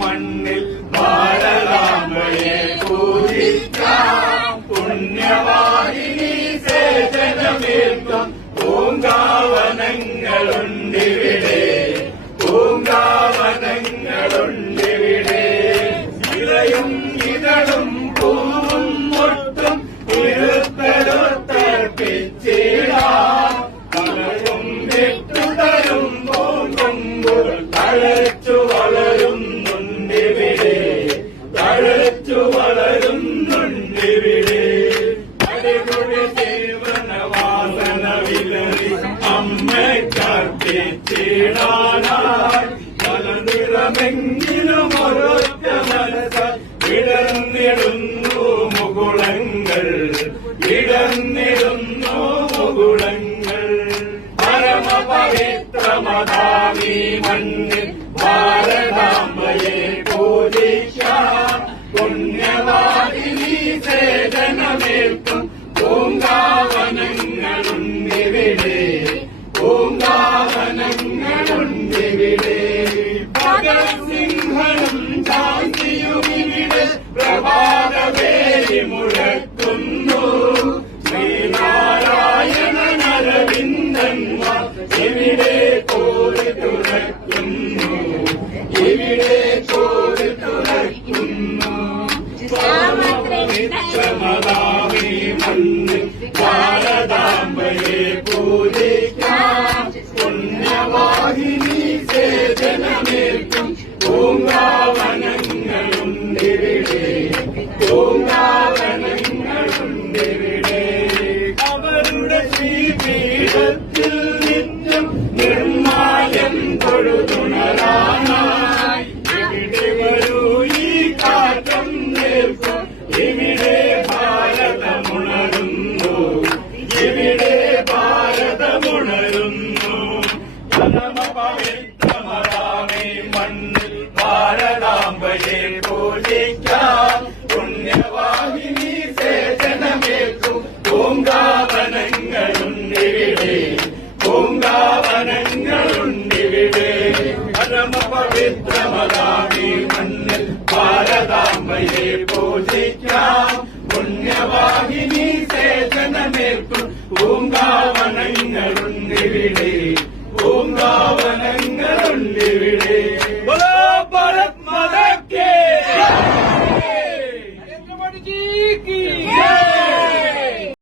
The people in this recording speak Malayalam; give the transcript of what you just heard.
മണ്ണിൽ ഭാരതാംബയെ പൂജിക്കാം. പുണ്യവാഹിനി സേചനമേൽക്കും പൂങ്കാവനങ്ങളുണ്ടിവിടെ, പൂങ്കാവനങ്ങളുണ്ടിവിടെ. ഇലയും ഇതളും പൂവും മൊട്ടും ഇരുത്തലൊത്തർപ്പിച്ചിടാം. പലരും വെട്ടുതരും പൂങ്കൊമ്പുകൾ തഴച്ചു വളരുന്നുണ്ടിവിടെ, തഴച്ചു വളരുന്നുണ്ടിവിടെ. അടിപൊളി സേവനവാസന വിലറി അമ്മയ്ക്കർപ്പിച്ചിടാനായി പലനിറമെങ്കിലും ഒരൊറ്റ മനസ്സ ഇടന്നിടുന്നു മുകുളങ്ങൾ, ഇടന്നിടുന്നു മുകുളങ്ങൾ. പരമപവിത്രമതാമീ മണ്ണിൽ ഭാരതാംബയെ പൂജിക്കാം. പുണ്യവാഹിനി സേചനമേൽക്കും പൂങ്കാവനങ്ങളുണ്ടിവിടെ, പൂങ്കാവനങ്ങളുണ്ടിവിടെ. ഭഗത് സിംഹനും ശാന്തിയുമിവിടെ പ്രഭാതവേലി മുഴക്കുന്നു. ശ്രീനാരായണൻ അരവിന്ദന്മാർ ഇവിടെ കോരി തുറക്കുന്നു, ഇവിടെ കോരി തുറക്കുന്നു. പരമപവിത്രമതാമീ മണ്ണിൽ ഭാരതാംബയെ പൂജിക്കാം. പുണ്യവാഹിനി സേചനമേൽക്കും പൂങ്കാവനങ്ങളുണ്ടിവിടെ, പൂങ്കാവനങ്ങളുണ്ടിവിടെ. അവരുടെ ശ്രീപീഠത്തിൽ നിത്യം നിർമ്മാല്യം തൊഴുതുണരാനായി ഇവിടെ വരൂ ഈ കാറ്റം നേർക്കും. ഇവിടെ ഭാരതമുണരുന്നു, ഇവിടെ ഭാരതമുണരുന്നു. പരമപവിത്രമതാമീ മണ്ണിൽ ഭാരതാംബയെ പൂജിക്കാം. പുണ്യവാഹിനി സേചനമേൽക്കും പൂങ്കാവനങ്ങളുണ്ടിവിടെ, പൂങ്കാവനങ്ങളുണ്ടിവിടെ. പരമപവിത്രമതാമീ മണ്ണിൽ ഭാരതാംബയെ പൂജിക്കാം. പുണ്യവാഹിനി സേചനമേൽക്കും പൂങ്കാവനങ്ങളുണ്ടിവിടെ, പൂങ്കാവനങ്ങളുണ്ടിവിടെ.